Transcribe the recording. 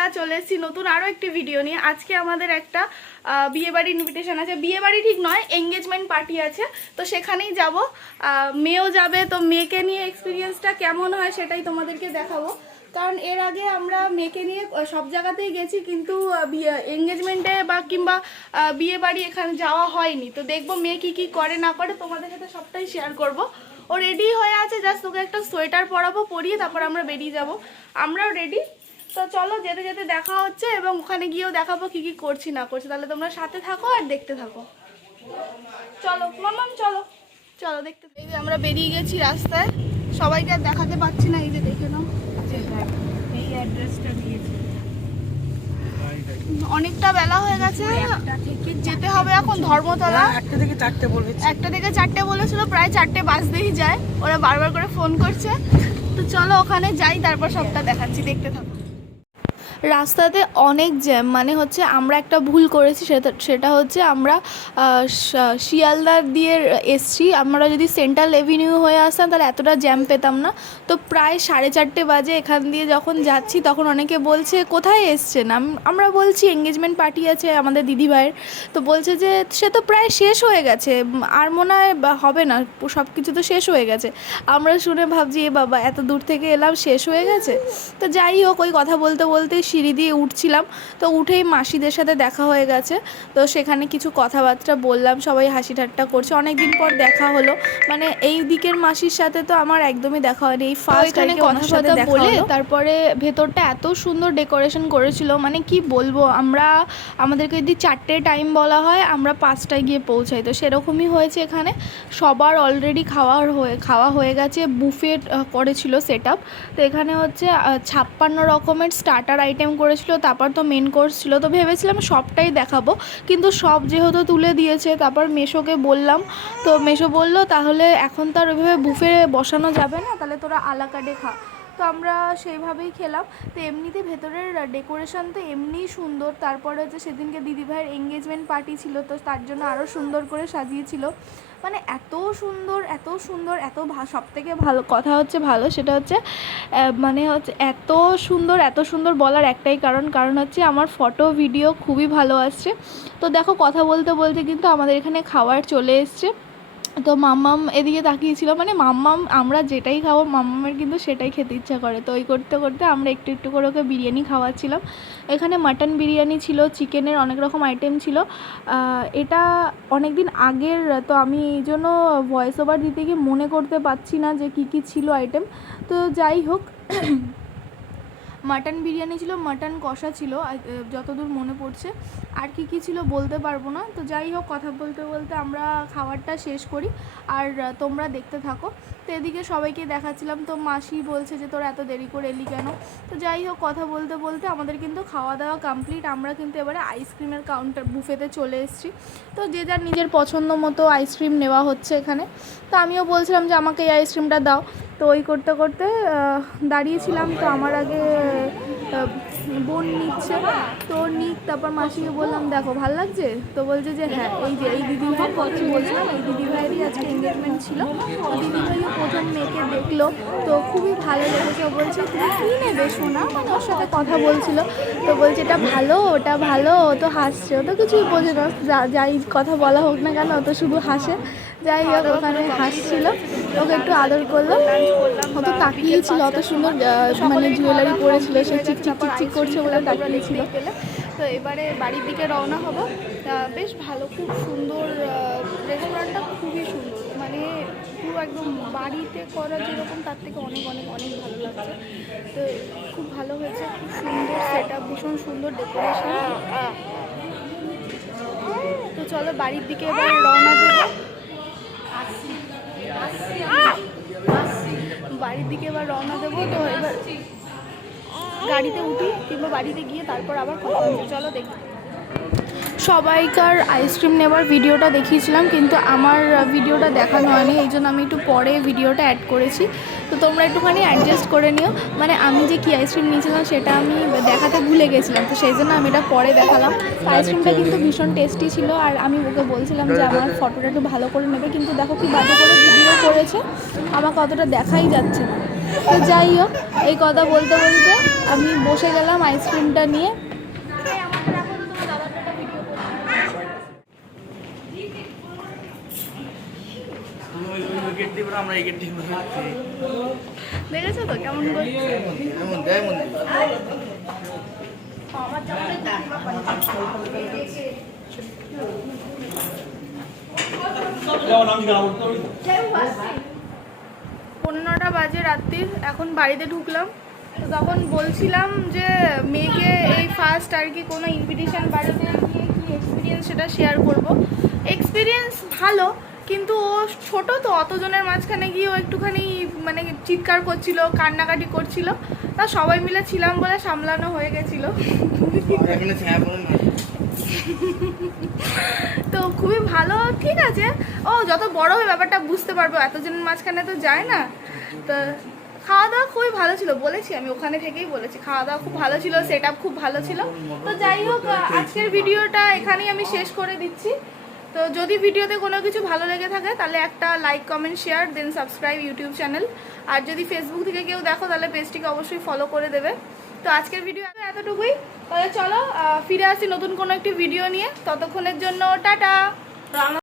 বন্ধুরা, চলে এসেছি নতুন আরও একটি ভিডিও নিয়ে। আজকে আমাদের একটা বিয়েবাড়ির ইনভিটেশন আছে। বিয়েবাড়ি ঠিক নয়, এঙ্গেজমেন্ট পার্টি আছে, তো সেখানেই যাব। মেয়েও যাবে, তো মেয়েকে নিয়ে এক্সপিরিয়েন্সটা কেমন হয় সেটাই তোমাদেরকে দেখাবো। কারণ এর আগে আমরা মেয়েকে নিয়ে সব জায়গাতেই গেছি, কিন্তু এঙ্গেজমেন্টে বা কিংবা বিয়েবাড়ি এখানে যাওয়া হয়নি। তো দেখবো মেয়ে কী কী করে না করে, তোমাদের সাথে সবটাই শেয়ার করব। ও রেডি হয়ে আছে, জাস্ট ওকে একটা সোয়েটার পরাবো, পরিয়ে তারপর আমরা বেরিয়ে যাব। আমরাও রেডি। তো চলো যেতে যেতে দেখা হচ্ছে, এবং ওখানে গিয়েও দেখাবো কি কি করছি না করছি। তাহলে তোমরা সাথে থাকো আর দেখতে থাকো। চলো মামাম, চলো চলো দেখতে। এই যে আমরা বেরিয়ে গেছি রাস্তায়, সবাইকে আর দেখাতে পাচ্ছি না। এই যে দেখে নাও, এই অ্যাড্রেসটা দিয়েছি। অনেকটা বেলা হয়ে গেছে, যেতে হবে এখন ধর্মতলা। 1টা থেকে 4টে বলেছে। 1টা থেকে 4টে বলেছিল, প্রায় 4টে বাজতেই যায়। ওরা বারবার করে ফোন করছে। তো চলো ওখানে যাই, তারপর সবটা দেখাচ্ছি, দেখতে থাকো। রাস্তাতে অনেক জ্যাম, মানে হচ্ছে আমরা একটা ভুল করেছি, সেটা হচ্ছে আমরা শিয়ালদা দিয়ে এসছি। আমরা যদি সেন্ট্রাল এভিনিউ হয়ে আসতাম তাহলে এতটা জ্যাম পেতাম না। তো প্রায় 4:30 বাজে এখান দিয়ে যখন যাচ্ছি, তখন অনেকে বলছে কোথায় এসছেন। আমরা বলছি এঙ্গেজমেন্ট পার্টি আছে আমাদের দিদিভাইয়ের। তো বলছে যে সে তো প্রায় শেষ হয়ে গেছে, আর মনে হয় হবে না, সব কিছু তো শেষ হয়ে গেছে। আমরা শুনে ভাবছি এ বাবা, এত দূর থেকে এলাম, শেষ হয়ে গেছে। তো যাই হোক, ওই কথা বলতে বলতে সিঁড়ি দিয়ে উঠছিলাম, তো উঠেই মাসিদের সাথে দেখা হয়ে গেছে। তো সেখানে কিছু কথাবার্তা বললাম, সবাই হাসি ঠাট্টা করছে। অনেক দিন পর দেখা হলো, মানে এই দিকের মাসির সাথে তো আমার একদমই দেখা হয়নি, এই ফার্স্ট এখানে কথাবার্তা বলে। তারপরে ভেতরটা এত সুন্দর ডেকোরেশন করেছিল, মানে কি বলবো। আমাদেরকে যদি 4টে টাইম বলা হয়, আমরা 5টায় গিয়ে পৌঁছাই। তো সেরকমই হয়েছে এখানে। সবার অলরেডি খাওয়া হয়ে গেছে, বুফেট করেছিল সেট আপ। তো এখানে হচ্ছে 56 রকমের স্টার্টার আইটেম করেছিল, তারপর তো মেন কোর্স ছিল। তো ভেবেছিলাম সবটাই দেখাবো, কিন্তু সব যেহেতু তুলে দিয়েছে, তারপর মেশোকে বললাম। তো মেশো বললো তাহলে এখন তো আর ওইভাবে বুফে বসানো যাবে না, তাহলে তোরা আলা কার্টে খা। তো আমরা সেইভাবেই খেলাম। তো এমনিতে ভেতরের ডেকোরেশন তো এমনিই সুন্দর। তারপরে হচ্ছে সেদিনকে দিদিভাইয়ের এঙ্গেজমেন্ট পার্টি ছিল, তো তার জন্য আরও সুন্দর করে সাজিয়েছিল। মানে এত সুন্দর এত সুন্দর, সবথেকে ভালো কথা হচ্ছে সেটা হচ্ছে মানে হচ্ছে এত সুন্দর বলার একটাই কারণ হচ্ছে আমার ফটো ভিডিও খুবই ভালো আসছে। তো দেখো, কথা বলতে বলতে কিন্তু আমাদের এখানে খাবার চলে এসছে। তো মাম্মাম এদিকে তাকিয়েছিল, মানে মাম্মাম আমরা যেটাই খাবো মাম্মামের কিন্তু সেটাই খেতে ইচ্ছা করে। তো ওই করতে করতে আমরা একটু একটু করে ওকে বিরিয়ানি খাওয়াচ্ছিলাম। এখানে মাটন বিরিয়ানি ছিল, চিকেনের অনেক রকম আইটেম ছিল। এটা অনেক দিন আগের, তো আমি এই জন্য ভয়েস ওভার দিতে গিয়ে মনে করতে পারছি না যে কী কী ছিল আইটেম। তো যাই হোক, মাটন বিরিয়ানি ছিল, মাটন কষা ছিল যতদূর মনে পড়ছে। আর কি কি ছিল বলতে পারবো না। তো যাই হোক, কথা বলতে বলতে আমরা খাবারটা শেষ করি, আর তোমরা দেখতে থাকো। তো এদিকে সবাইকে দেখাচ্ছিলাম। তো মাসি বলছে যে তোরা এত দেরি করে এলি কেন। তো যাই হোক, কথা বলতে বলতে আমাদের কিন্তু খাওয়া দাওয়া কমপ্লিট। আমরা কিন্তু এবারে আইসক্রিমের কাউন্টার বুফেতে চলে এসেছি। তো যে যার নিজের পছন্দ মতো আইসক্রিম নেওয়া হচ্ছে এখানে। তো আমিও বলছিলাম যে আমাকে এই আইসক্রিমটা দাও। তো ওই করতে করতে দাঁড়িয়েছিলাম। তো আমার আগে বোন নিচ্ছে, তো নিক। তারপর মাসিকে বললাম দেখো ভালো লাগছে। তো বলছে যে হ্যাঁ, এই যে এই দিদিভাই কথা বলছিলাম, এই দিদিভাইয়েরই আজকে এঙ্গেজমেন্ট ছিল। তো দিদিভাইও প্রথম মেয়েকে দেখলো, তো খুবই ভালো লেগেছে। বলছে তুমি কী নেবে সোনা, মানে ওর সাথে কথা বলছিল। তো বলছে এটা ভালো, ওটা ভালো। ও তো হাসছে, ও তো কিছুই বোঝে না, যাই কথা বলা হোক না কেন, ও তো শুধু হাসে। যাই হোক, ওখানে হাসছিল, ওকে একটু আদর করলো। ও তো তাকিয়েছিল, অত সুন্দর মানে জুয়েলারি পরেছিল, সে চিকচিক করছে বলে তাকিয়েছিল। তো এবারে বাড়ির দিকে রওনা হবো। বেশ ভালো, খুব সুন্দর রেস্টুরেন্টটা, খুবই সুন্দর, মানে পুরো একদম বাড়িতে করা যেরকম তার থেকে অনেক অনেক অনেক ভালো লাগছে। তো খুব ভালো হয়েছে, খুব সুন্দর সেট আপ, ভীষণ সুন্দর ডেকোরেশন। তো চলো বাড়ির দিকে এবার রওনা দেবো। বাড়ির দিকে এবার রওনা দেবো। তো এবার গাড়িতে উঠি, কিংবা বাড়িতে গিয়ে তারপর আবার কথা বলছি। চলো দেখি। সবাইকার আইসক্রিম নেবার ভিডিওটা দেখিয়েছিলাম, কিন্তু আমার ভিডিওটা দেখানো হয়নি, এই জন্য আমি একটু পরে ভিডিওটা অ্যাড করেছি। তো তোমরা একটুখানি অ্যাডজাস্ট করে নিও। মানে আমি যে কী আইসক্রিম নিয়েছিলাম সেটা আমি দেখাতে ভুলে গেছিলাম, তো সেই জন্য আমি এটা পরে দেখালাম। তো আইসক্রিমটা কিন্তু ভীষণ টেস্টি ছিল, আর আমি ওকে বলছিলাম যে আমার ফটোটা একটু ভালো করে নেবে, কিন্তু দেখো কি বাজে করে ভিডিও করেছে, আমাকে অতটা দেখাই যাচ্ছে না। তো যাই হোক, এই কথা বলতে বলতে আমি বসে গেলাম আইসক্রিমটা নিয়ে। দেখেছো তো কেমন করছে? পৌনে 9টা বাজে রাত্রির, এখন বাড়িতে ঢুকলাম। তো তখন বলছিলাম যে মেয়েকে এই ফার্স্ট আর কি কোনো ইনভিটেশন বাড়িতে গিয়ে কি এক্সপিরিয়েন্স সেটা শেয়ার করব। এক্সপিরিয়েন্স ভালো, কিন্তু ও ছোট তো, অতজনের মাঝখানে গিয়ে ও একটুখানি মানে চিৎকার করছিল, কান্নাকাটি করছিল। তা সবাই মিলে ছিলাম বলে সামলানো হয়ে গেছিলো। তো খুবই ভালো, ঠিক আছে। ও যত বড় হয়ে ব্যাপারটা বুঝতে পারবো, এতজনের মাঝখানে তো যায় না। তো খাওয়া দাওয়া খুবই ভালো ছিল, বলেছি আমি ওখানে থেকেই বলেছি, খাওয়া দাওয়া খুব ভালো ছিল, সেট আপ খুব ভালো ছিল। তো যাই হোক, আজকের ভিডিওটা এখানেই আমি শেষ করে দিচ্ছি। তো যদি ভিডিওতে কোনো কিছু ভালো লেগে থাকে তাহলে একটা লাইক, কমেন্ট, শেয়ার, দেন সাবস্ক্রাইব ইউটিউব চ্যানেল। আর যদি ফেসবুক থেকে কেউ দেখো তাহলে পেজটিকে অবশ্যই ফলো করে দেবে। তো আজকের ভিডিও এতটুকুই। তাহলে চলো ফিরে আসি নতুন কোনো একটি ভিডিও নিয়ে। ততক্ষণের জন্য টাটা।